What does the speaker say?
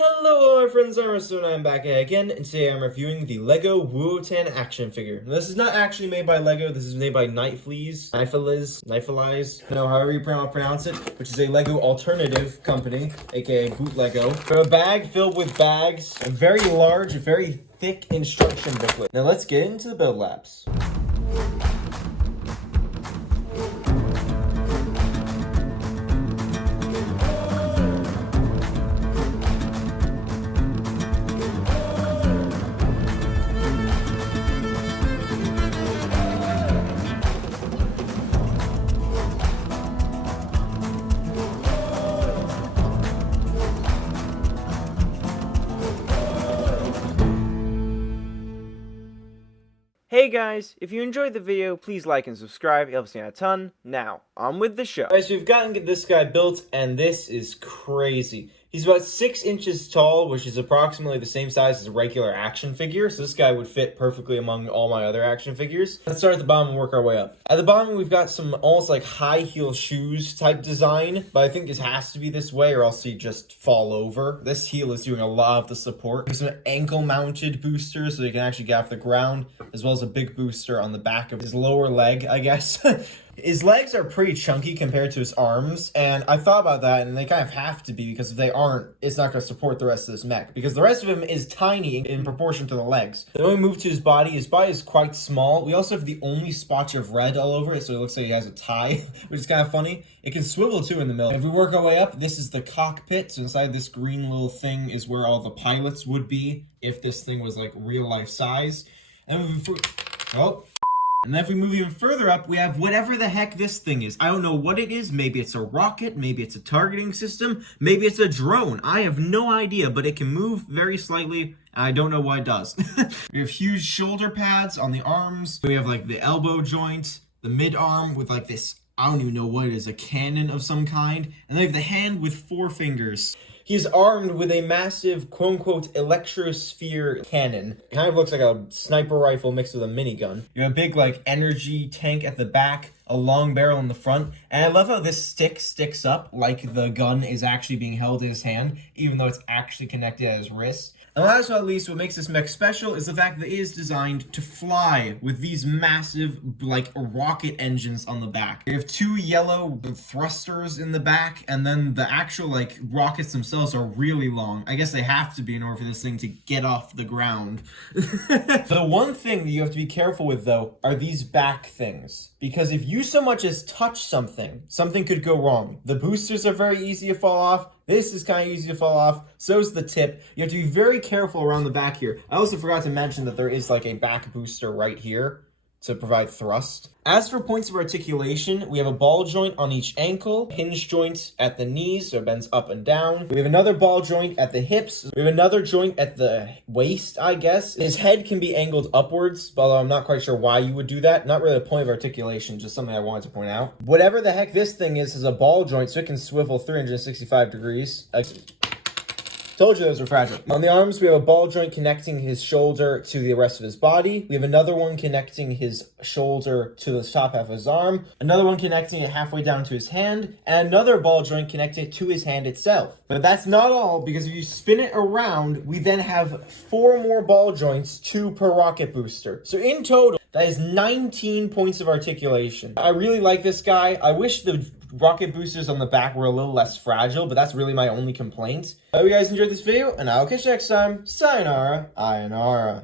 Hello my friends, I'm Russell and I'm back again, and today I'm reviewing the LEGO Wuotan action figure. Now, this is not actually made by LEGO, this is made by NifeliZ, however you pronounce it, which is a LEGO alternative company, aka Boot LEGO. A bag filled with bags, a very large, very thick instruction booklet. Now let's get into the build labs. Hey guys, if you enjoyed the video, please like and subscribe, it helps me out a ton. Now, on with the show. Alright, so we've gotten this guy built, and this is crazy. He's about 6 inches tall, which is approximately the same size as a regular action figure, so this guy would fit perfectly among all my other action figures. Let's start at the bottom and work our way up. At the bottom, we've got some almost like high heel shoes type design, but I think this has to be this way or else he'd just fall over. This heel is doing a lot of the support. There's some ankle mounted boosters so he can actually get off the ground, as well as a big booster on the back of his lower leg, I guess. His legs are pretty chunky compared to his arms, and I thought about that, and they kind of have to be, because if they aren't, it's not going to support the rest of this mech, because the rest of him is tiny in proportion to the legs. Then we move to his body is quite small. We also have the only spotch of red all over it, so it looks like he has a tie, which is kind of funny. It can swivel too in the middle. If we work our way up, this is the cockpit, so inside this green little thing is where all the pilots would be, if this thing was like real life size. And And then if we move even further up, we have whatever the heck this thing is. I don't know what it is. Maybe it's a rocket. Maybe it's a targeting system. Maybe it's a drone. I have no idea, but it can move very slightly. I don't know why it does. We have huge shoulder pads on the arms. We have like the elbow joint, the mid arm with like this, I don't even know what it is, a cannon of some kind. And then we have the hand with 4 fingers. He's armed with a massive, quote-unquote, electrosphere cannon. It kind of looks like a sniper rifle mixed with a minigun. You have a big, like, energy tank at the back, a long barrel in the front, and I love how this stick sticks up like the gun is actually being held in his hand, even though it's actually connected at his wrist. And last but not least, what makes this mech special is the fact that it is designed to fly with these massive, like, rocket engines on the back. We have 2 yellow thrusters in the back, and then the actual, like, rockets themselves are really long. I guess they have to be in order for this thing to get off the ground. The one thing that you have to be careful with, though, are these back things. Because if you so much as touch something, something could go wrong. The boosters are very easy to fall off. This is kind of easy to fall off. So is the tip. You have to be very careful around the back here. I also forgot to mention that there is like a back booster right here to provide thrust. As for points of articulation, we have a ball joint on each ankle, hinge joint at the knees, so it bends up and down. We have another ball joint at the hips. We have another joint at the waist, I guess. His head can be angled upwards, although I'm not quite sure why you would do that. Not really a point of articulation, just something I wanted to point out. Whatever the heck this thing is a ball joint, so it can swivel 365 degrees. Told you those were fragile. On the arms, we have a ball joint connecting his shoulder to the rest of his body. We have another one connecting his shoulder to the top half of his arm. Another one connecting it halfway down to his hand. And another ball joint connected to his hand itself. But that's not all, because if you spin it around, we then have 4 more ball joints, 2 per rocket booster. So in total, that is 19 points of articulation. I really like this guy. I wish the rocket boosters on the back were a little less fragile, but that's really my only complaint. I hope you guys enjoyed this video, and I'll catch you next time. Sayonara, Ayonara.